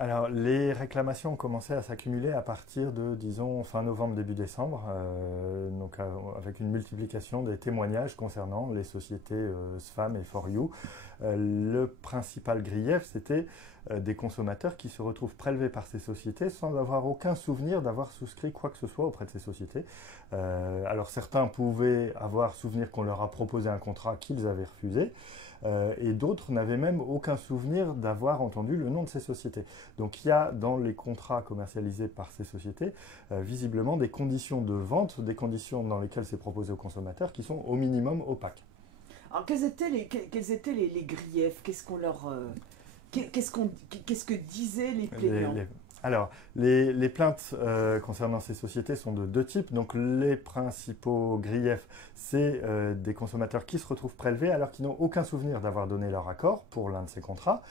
Alors, les réclamations ont commencé à s'accumuler à partir de, disons, fin novembre, début décembre, avec une multiplication des témoignages concernant les sociétés SFAM et For You. Le principal grief, c'était des consommateurs qui se retrouvent prélevés par ces sociétés sans avoir aucun souvenir d'avoir souscrit quoi que ce soit auprès de ces sociétés. Alors, certains pouvaient avoir souvenir qu'on leur a proposé un contrat qu'ils avaient refusé. Et d'autres n'avaient même aucun souvenir d'avoir entendu le nom de ces sociétés. Donc il y a dans les contrats commercialisés par ces sociétés visiblement des conditions de vente, des conditions dans lesquelles c'est proposé aux consommateurs qui sont au minimum opaques. Alors, quels étaient les griefs? Qu'est-ce qu'on leur, qu'est-ce que disaient les Les, plaignants? les- alors, les plaintes concernant ces sociétés sont de deux types. Donc, les principaux griefs, c'est des consommateurs qui se retrouvent prélevés alors qu'ils n'ont aucun souvenir d'avoir donné leur accord pour l'un de ces contrats.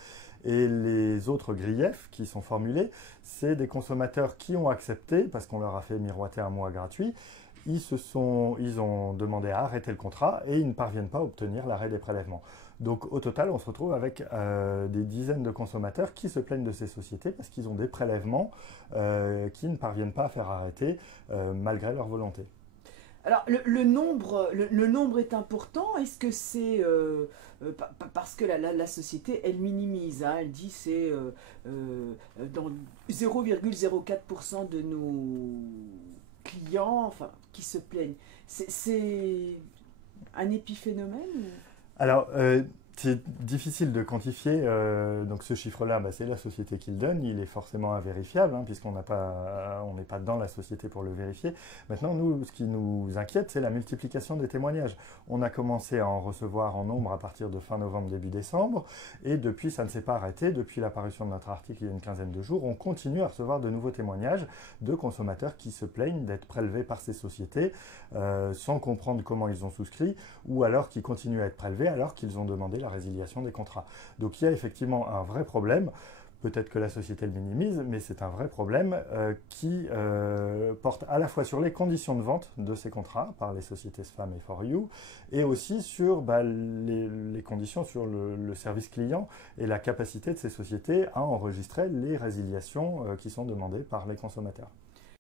Et les autres griefs qui sont formulés, c'est des consommateurs qui ont accepté, parce qu'on leur a fait miroiter un mois gratuit, ils ont demandé à arrêter le contrat et ils ne parviennent pas à obtenir l'arrêt des prélèvements. Donc au total, on se retrouve avec des dizaines de consommateurs qui se plaignent de ces sociétés parce qu'ils ont des prélèvements qui ne parviennent pas à faire arrêter malgré leur volonté. Alors, le nombre est important. Est-ce que c'est parce que la société, elle minimise, hein, elle dit c'est dans 0,04% de nos clients, enfin, qui se plaignent. C'est un épiphénomène Alors, c'est difficile de quantifier. Donc, ce chiffre-là, bah, c'est la société qui le donne. Il est forcément invérifiable, hein, puisqu'on n'a pas, on n'est pas dans la société pour le vérifier. Maintenant, nous, ce qui nous inquiète, c'est la multiplication des témoignages. On a commencé à en recevoir en nombre à partir de fin novembre, début décembre, et depuis, ça ne s'est pas arrêté. Depuis l'apparition de notre article il y a une quinzaine de jours, on continue à recevoir de nouveaux témoignages de consommateurs qui se plaignent d'être prélevés par ces sociétés sans comprendre comment ils ont souscrit, ou alors qui continuent à être prélevés alors qu'ils ont demandé la résiliation des contrats. Donc il y a effectivement un vrai problème. Peut-être que la société le minimise, mais c'est un vrai problème qui porte à la fois sur les conditions de vente de ces contrats par les sociétés SFAM et For You, et aussi sur les conditions sur le service client et la capacité de ces sociétés à enregistrer les résiliations qui sont demandées par les consommateurs.